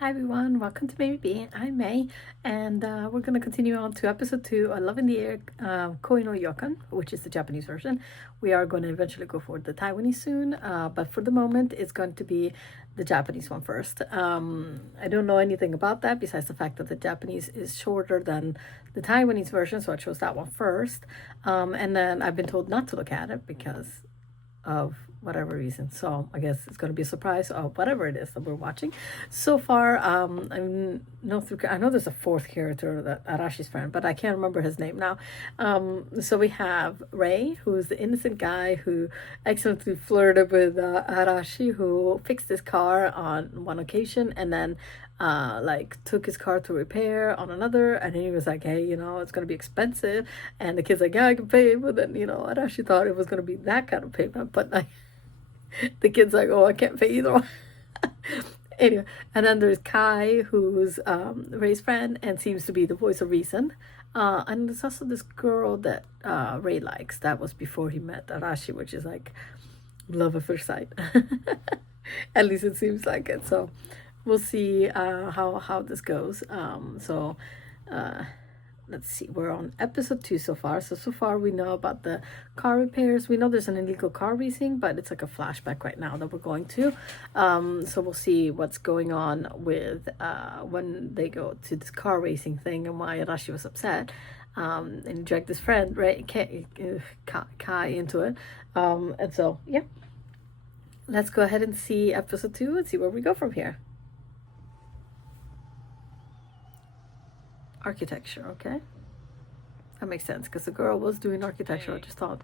Hi everyone, welcome to Maybe B. I'm May, and we're going to continue on to episode 2, Love in the Air, Koi no Yokan, which is the Japanese version. We are going to eventually go for the Taiwanese soon, but for the moment it's going to be the Japanese one first. I don't know anything about that besides the fact that the Japanese is shorter than the Taiwanese version, so I chose that one first. And then I've been told not to look at it because of whatever reason, so I guess it's going to be a surprise of whatever it is that we're watching. So far, I know there's a fourth character, that Arashi's friend, but I can't remember his name now. So we have Ray, who's the innocent guy who accidentally flirted with Arashi, who fixed his car on one occasion and then took his car to repair on another, and he was like, hey, it's gonna be expensive, and the kid's like, yeah, I can pay, but then Arashi thought it was gonna be that kind of payment, but like the kid's like, oh, I can't pay either one. Anyway, and then there's Kai, who's Ray's friend and seems to be the voice of reason, and there's also this girl that Ray likes. That was before he met Arashi, which is like love at first sight. At least it seems like it. So we'll see how this goes. Let's see, we're on episode 2 so far. So far we know about the car repairs. We know there's an illegal car racing, but it's like a flashback right now that we're going to. So we'll see what's going on with when they go to this car racing thing and why Arashi was upset. And he dragged his friend, right, Kai into it. And so, yeah. Let's go ahead and see episode 2 and see where we go from here. Architecture, okay, that makes sense because the girl was doing architecture. I just thought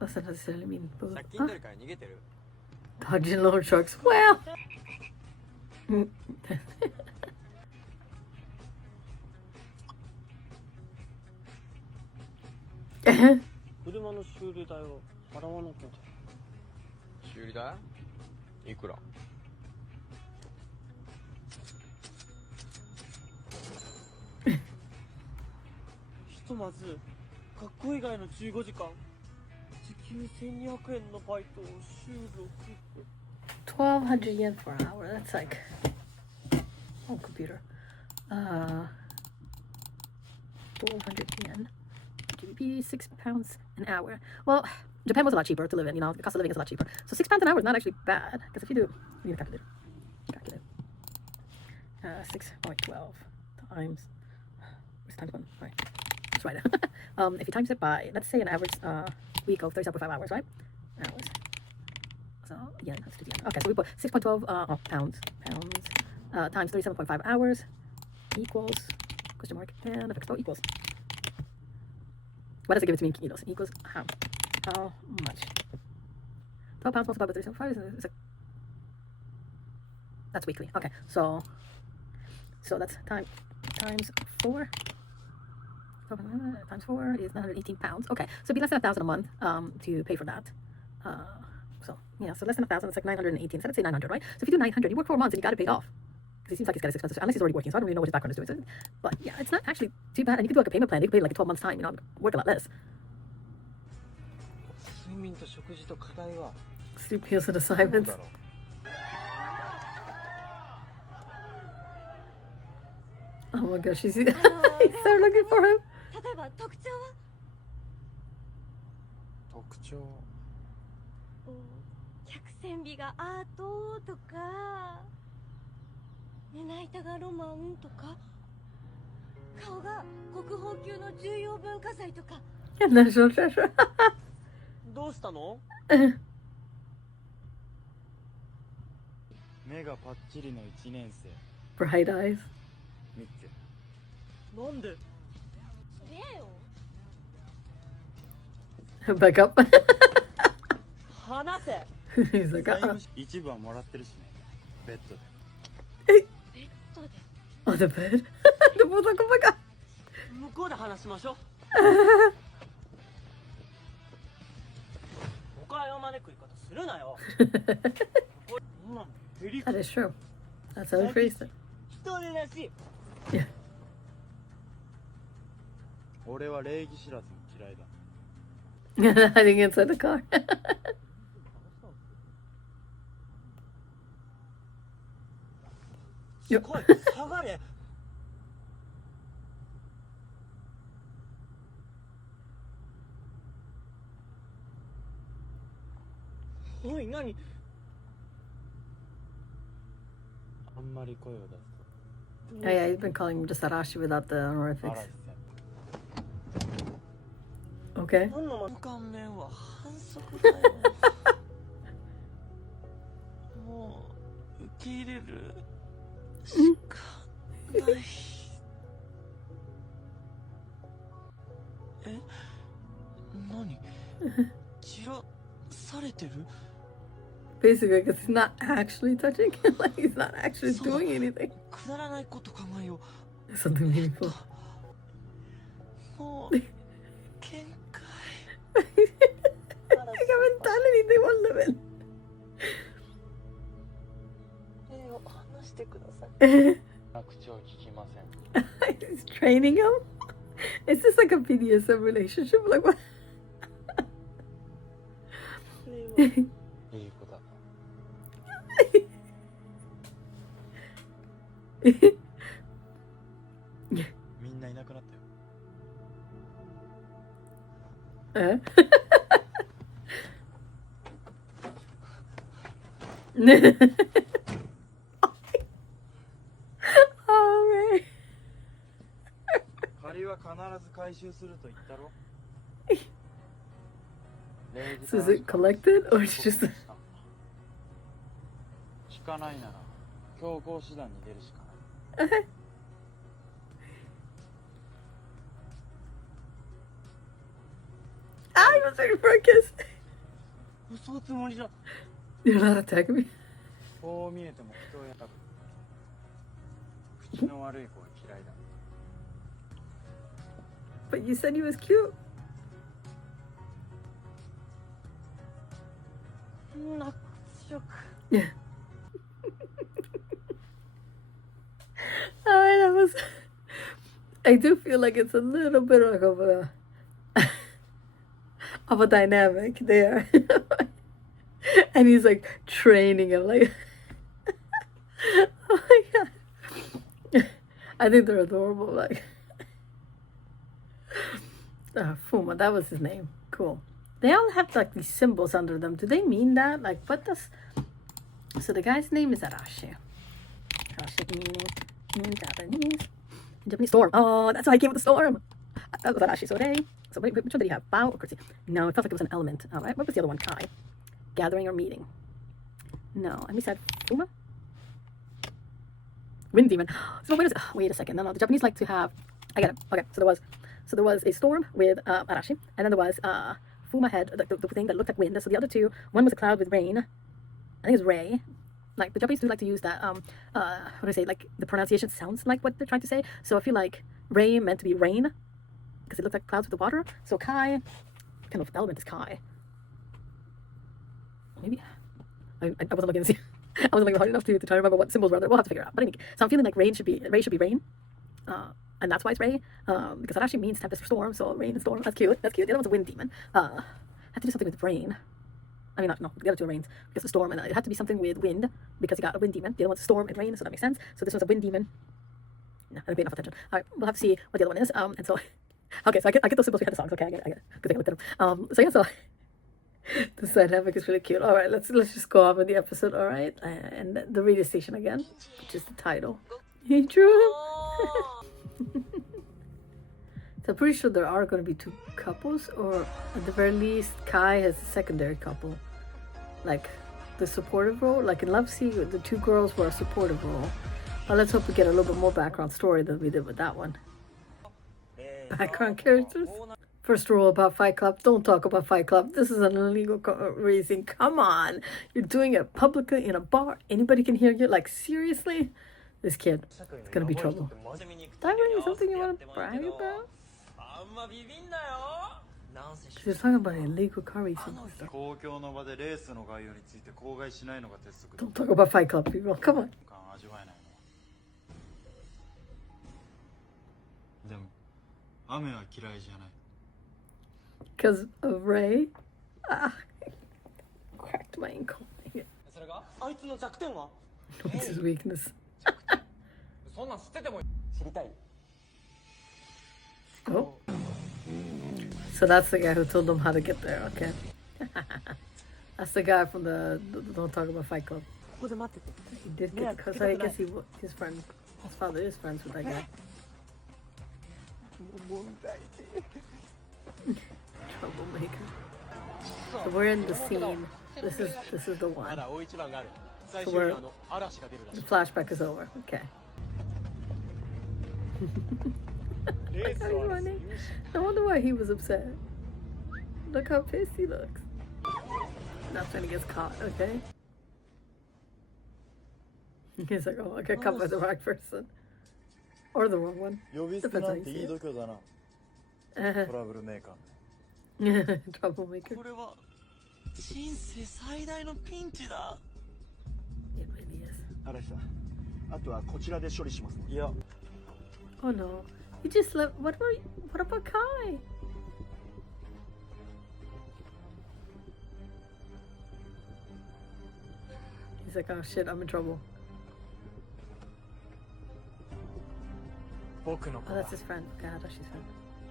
doesn't necessarily mean both. Dodging loan sharks. Well, $1,200 per hour. That's like, oh, computer. 400 yen. GBP, £6 an hour. Well, Japan was a lot cheaper to live in. The cost of living is a lot cheaper. So £6 an hour is not actually bad. Because if you do, you need a calculator. 6.12 times. Where's times 1? All right. That's right. If you times it by, let's say, an average week of 37.5 hours, right? Hours. So yen, let's do the yen. Okay, so we put 6.12 pounds times 37.5 hours equals question mark and a fixed equals. What does it give it to me in kilos? Equals how much? 12 pounds multiplied by 37.5 is like, that's weekly. Okay, so that's times 4. Times 4 is 918 pounds. Okay, so it'd be less than 1,000 a month to pay for that. So less than 1,000. It's like 918. So let's say 900, right? So if you do 900, you work 4 months and you got it paid off. Because it seems like he's got 6 months, unless he's already working. So I don't really know what his background is doing. But yeah, it's not actually too bad. And you could do like a payment plan. You could pay like 12 months time. Work a lot less. Sleep pills and assignments. Oh my gosh, he's so looking for him. 例えば特徴は？特徴。百戦美がアートとか、胸板がロマンとか、顔が国宝級の重要文化財とか。National treasure. どうしたの？目がパッチリの1年生。Bright eyes. なんで？ねえよ。Back up. 話せ。He's like, 一部はもらってるしね。ベッドで。ベッドで。On the bed? The both like, oh my god. 向こうで話しましょう。誤解を招く言い方するなよ。That is true. That's how he phrased it. 人でなし。Yeah. 俺は礼儀知らず嫌いだ。Hiding inside the car. すごい下がれ。おい、何？あんまり声を出すと。 Oh yeah, he's been calling him just Arashi without the honorifics. 嵐先 Okay. 輩。何の顔面は反則だよ。もう受け入れるしかない。え？何？散らされてる？ Basically, because he's not actually touching. Like, he's not actually doing anything. くだらないこと考えよう。 Something meaningful. もう限界。 I haven't done anything one living. 手を離してください。口を聞きません。 He's training him? Is this like a BDSM relationship? Like, what? いい子だ。みんないなくなったよ。Oh, man. 借りは必ず回収すると言ったろ。 So is it collected or it's just... 聞かないなら強行手段に出るしかない。 Ah, he was waiting for a kiss. 嘘つもりじゃ。 You're not attacking me. こう見えても人をやたく。口の悪い子は嫌いだ。 But you said he was cute. 納得。 Yeah. That was... I do feel like it's a little bit like of a... of a dynamic there. And he's like training him like... Oh my god. I think they're adorable, like... Fuma, that was his name. Cool. They all have like these symbols under them. Do they mean that? Like, what does... So the guy's name is Arashi. Arashi meaning in Japanese storm. Oh, that's why I came with the storm. That was Arashi. So so which one did he have? Bow or curtsy? No, it felt like it was an element. All right. What was the other one? Kai. Gathering or meeting? No. And we said Fuma? Wind demon. So wait a second. No, the Japanese like to have... I get it. Okay. So there was a storm with Arashi, and then there was Fuma had the thing that looked like wind. So the other two, one was a cloud with rain. I think it was Ray. Like the Japanese do like to use that. What do I say? Like the pronunciation sounds like what they're trying to say. So I feel like Ray meant to be rain because it looked like clouds with the water. So Kai, kind of element is Kai. Maybe I wasn't looking to see. I wasn't looking hard enough to try to remember what symbols were there. We'll have to figure it out. But anyway, so I'm feeling like Ray should be rain. And that's why it's Ray, because it actually means tempest or storm, so rain and storm, that's cute, The other one's a wind demon. Had to do something with rain. I mean, no, the other two are rains, because the storm, and it had to be something with wind, because you got a wind demon. The other one's storm and rain, so that makes sense. So this one's a wind demon. No, I didn't pay enough attention. All right, we'll have to see what the other one is. And so, okay, so I get those symbols behind the songs. Okay, I get it. Good thing I looked at them. So yeah, so the dynamic is really cute. All right, let's just go on with the episode. All right, and the radio station again, which is the title. He drew him. So I'm pretty sure there are going to be two couples, or at the very least, Kai has a secondary couple, like the supportive role. Like in Love Sea, the two girls were a supportive role. But let's hope we get a little bit more background story than we did with that one. Background characters. First rule about Fight Club: don't talk about Fight Club. This is an illegal racing. Come on, you're doing it publicly in a bar. Anybody can hear you. Like seriously, this kid, it's gonna be trouble. Is something you want to brag about? She's talking about illegal car racing. Don't talk about Fight Club, people. Come on. Because of Ray? Cracked my ankle. What's his weakness? Oh. So that's the guy who told them how to get there, okay. That's the guy from the Don't Talk About Fight Club. ここで待ってて He did get because I guess his father is friends with that guy. Troublemaker. So we're in the scene. This is the one. So the flashback is over. Okay. Look how he's running. I wonder why he was upset. Look how pissed he looks. That's when he gets caught, okay? He's like, oh, I got caught by the right person. Or the wrong one. Depends how you see it. Troublemaker. これは人生最大のピンチだ。 It really is. 嵐さん、あとはこちらで処理します。いや、 Oh no. He just left. What about Kai? He's like, oh shit, I'm in trouble. 僕の Oh, 子だ。 that's his friend. God, that's his friend.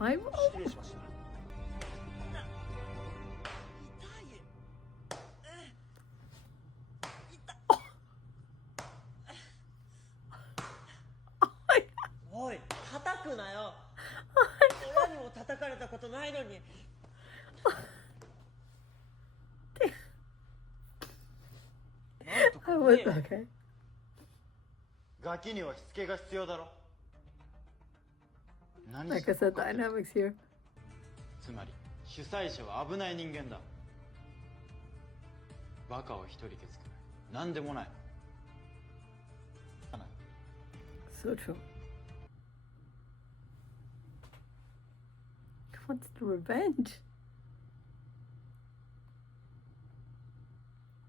I'm. 失礼しました。 おい、叩くなよ。親にも叩かれたことないのに。 I was okay. ガキにはしつけが必要だろ。何 Like I said, dynamics here. つまり主催者は危ない人間だ。バカを一人消すくらい何でもない。 So true. He wants the revenge.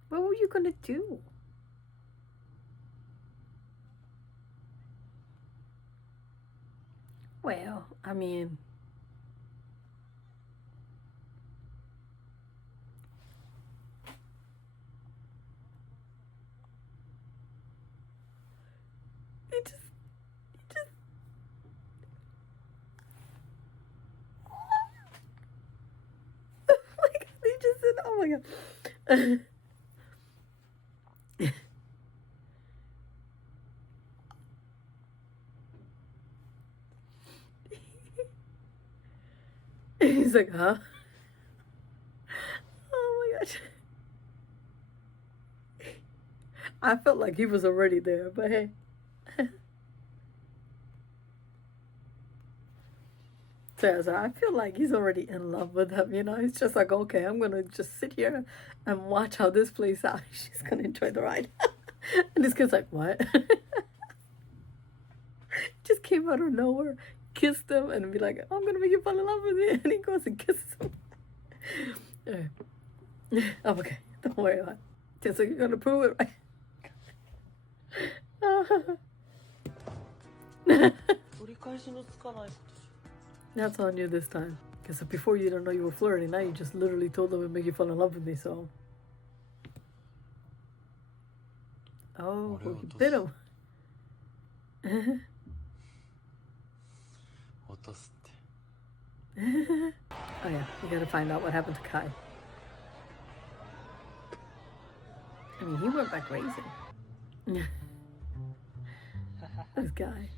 What were you gonna do? Well, I mean, he just oh my god, he just said, oh my god. He's like, huh? Oh my gosh. I felt like he was already there, but hey. So I feel like he's already in love with him, you know? He's just like, okay, I'm gonna just sit here and watch how this plays out. She's gonna enjoy the ride. And this kid's like, what? Just came out of nowhere, kissed him, and be like, I'm gonna make you fall in love with me. And he goes and kisses him. I'm okay. Don't worry about it. Just like you're gonna prove it, right? 取り返しのつかないことし That's on you this time. Because before you don't know you were flirting, now you just literally told them it make you fall in love with me, so. Oh, he bit him. 落とすって。 Oh yeah, you gotta find out what happened to Kai. I mean, he went back racing. This guy.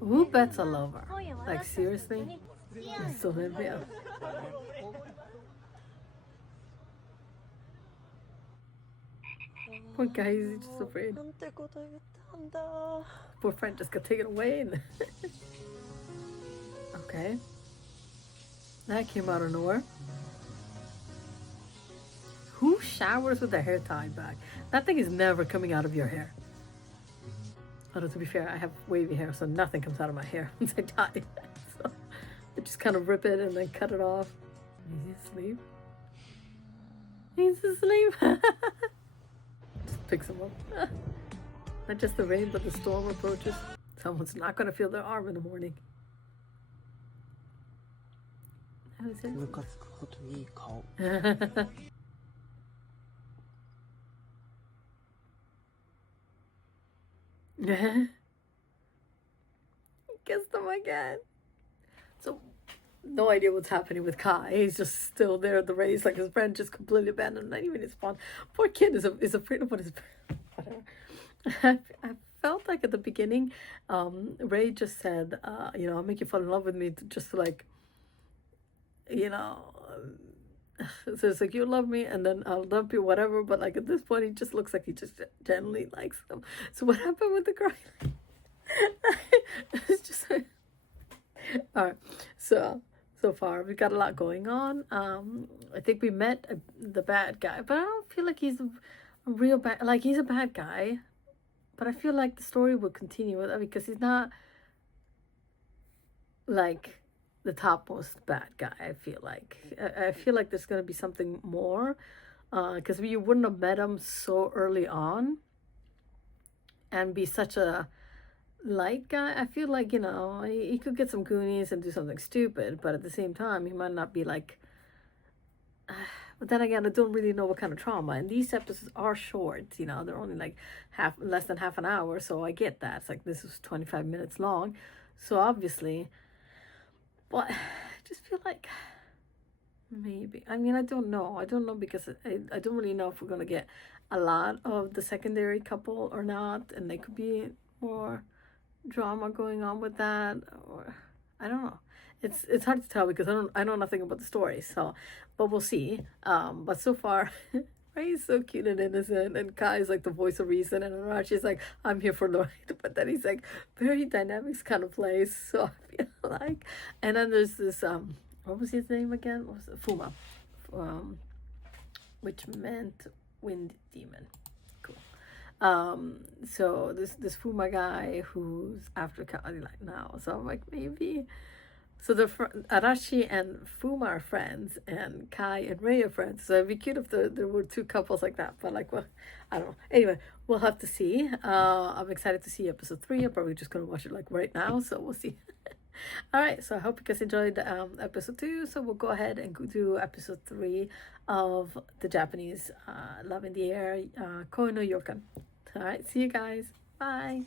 Who bets a lover? Like, seriously? It's so Olympia. Poor guy, he's just afraid. なんてこと言ったんだ Poor friend just got taken away. And okay. That came out of nowhere. Who showers with their hair tied back? That thing is never coming out of your hair. Although, to be fair, I have wavy hair, so nothing comes out of my hair once I tie it. So I just kind of rip it and then cut it off. Is he asleep? He's asleep. Just picks him up. Not just the rain, but the storm approaches. Someone's not going to feel their arm in the morning. How is it? ムカつくこといい顔。 Yeah. kissed him again. So no idea what's happening with Kai. He's just still there at the race, like his friend just completely abandoned him, not even his spawn. Poor kid is afraid of what his whatever. I felt like at the beginning, Ray just said, I'll make you fall in love with me, just to like, so it's like, you love me and then I'll love you, whatever. But like at this point, he just looks like he just genuinely likes them. So what happened with the girl? It's just all right. So far we got a lot going on. I think we met the bad guy, but I don't feel like he's a real bad. Like he's a bad guy, but I feel like the story will continue with that because he's not like the topmost bad guy. I feel like there's gonna be something more, because you wouldn't have met him so early on and be such a light guy. I feel like he could get some Goonies and do something stupid, but at the same time he might not be like. But then again, I don't really know what kind of trauma. And these episodes are short. They're only like less than half an hour, so I get that. It's like this is 25 minutes long, so obviously. But I just feel like maybe. I mean, I don't know because I don't really know if we're gonna get a lot of the secondary couple or not, and there could be more drama going on with that, or I don't know. It's hard to tell because I know nothing about the story. So, but we'll see. But so far, Ray's so cute and innocent, and Kai is like the voice of reason, and Arashi's like, I'm here for the ride. But then he's like very dynamics kind of place. So I feel like, and then there's this what was his name again? What was it? Fuma, which meant wind demon. Cool. So this Fuma guy who's after Kai like now. So I'm like maybe. So the Arashi and Fuma are friends, and Kai and Ray are friends. So it'd be cute if there were two couples like that. But like, well, I don't know. Anyway, we'll have to see. I'm excited to see episode 3. I'm probably just gonna watch it like right now. So we'll see. All right. So I hope you guys enjoyed episode 2. So we'll go ahead and go to episode 3 of the Japanese Love in the Air Koi no Yokan. All right. See you guys. Bye.